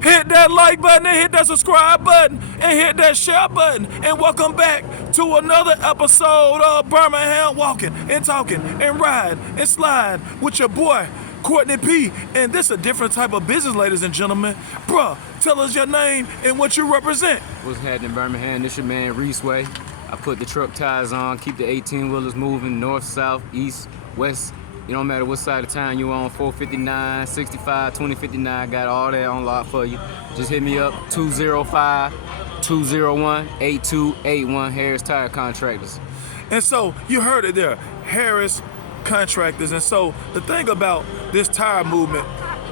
Hit that like button and hit that subscribe button and hit that share button. And welcome back to another episode of Birmingham Walking and Talking and Riding and Sliding with your boy, Courtney P. And this a different type of business, ladies and gentlemen. Bruh, tell us your name and what you represent. What's happening, Birmingham? This your man, Reesway. I put the truck tires on, keep the 18-wheelers moving north, south, east, west. It don't matter what side of town you on, 459, 65, 2059, got all that on lock for you. Just hit me up, 205-201-8281, Harris Tire Contractors. And so, you heard it there, Harris Contractors. And so, the thing about this tire movement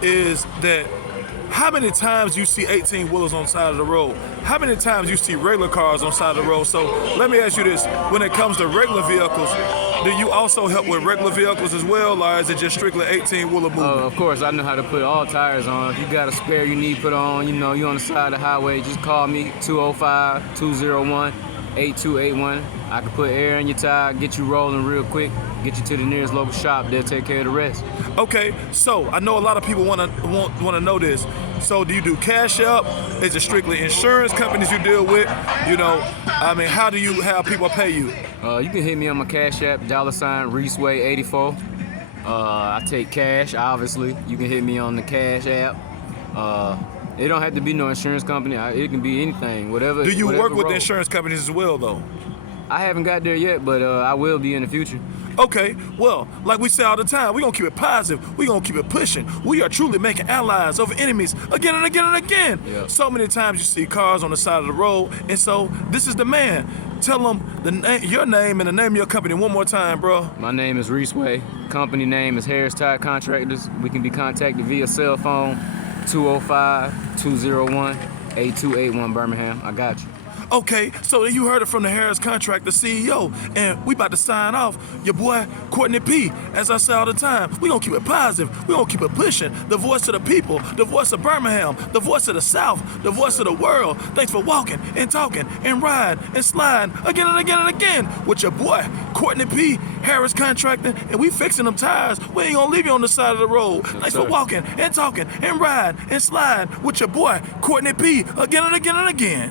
is that how many times you see 18-wheelers on the side of the road? How many times you see regular cars on the side of the road? So let me ask you this, when it comes to regular vehicles, do you also help with regular vehicles as well, or is it just strictly 18-wheeler movement? Of course, I know how to put all tires on. If you got a spare you need put on, you know, you on the side of the highway, just call me, 205-201-8281. I can put air in your tire, get you rolling real quick, get you to the nearest local shop, they'll take care of the rest. Okay, so I know a lot of people want to know this. So do you do cash up? Is it strictly insurance companies you deal with? You know, I mean, how do you have people pay you? You can hit me on my Cash App, $Reesway84. I take cash, obviously. You can hit me on the Cash App. It don't have to be no insurance company. It can be anything, whatever. Do you work with road. the insurance companies as well, though? I haven't got there yet, but I will be in the future. Okay, well, like we say all the time, we're going to keep it positive. We're going to keep it pushing. We are truly making allies over enemies again and again and again. Yeah. So many times you see cars on the side of the road, and so this is the man. Tell them your name and the name of your company one more time, bro. My name is Reesway. Company name is Harris Tire Contractors. We can be contacted via cell phone, 205-201-8281 Birmingham. I got you. Okay, so you heard it from the Harris Contractor CEO, and we about to sign off. Your boy, Courtney P. As I say all the time, we gonna keep it positive. We gonna keep it pushing. The voice of the people, the voice of Birmingham, the voice of the South, the voice of the world. Thanks for walking and talking and riding and sliding again and again and again with your boy, Courtney P. Harris Contracting, and we fixing them tires. We ain't gonna leave you on the side of the road. Thanks for walking and talking and riding and sliding with your boy, Courtney P. Again and again and again.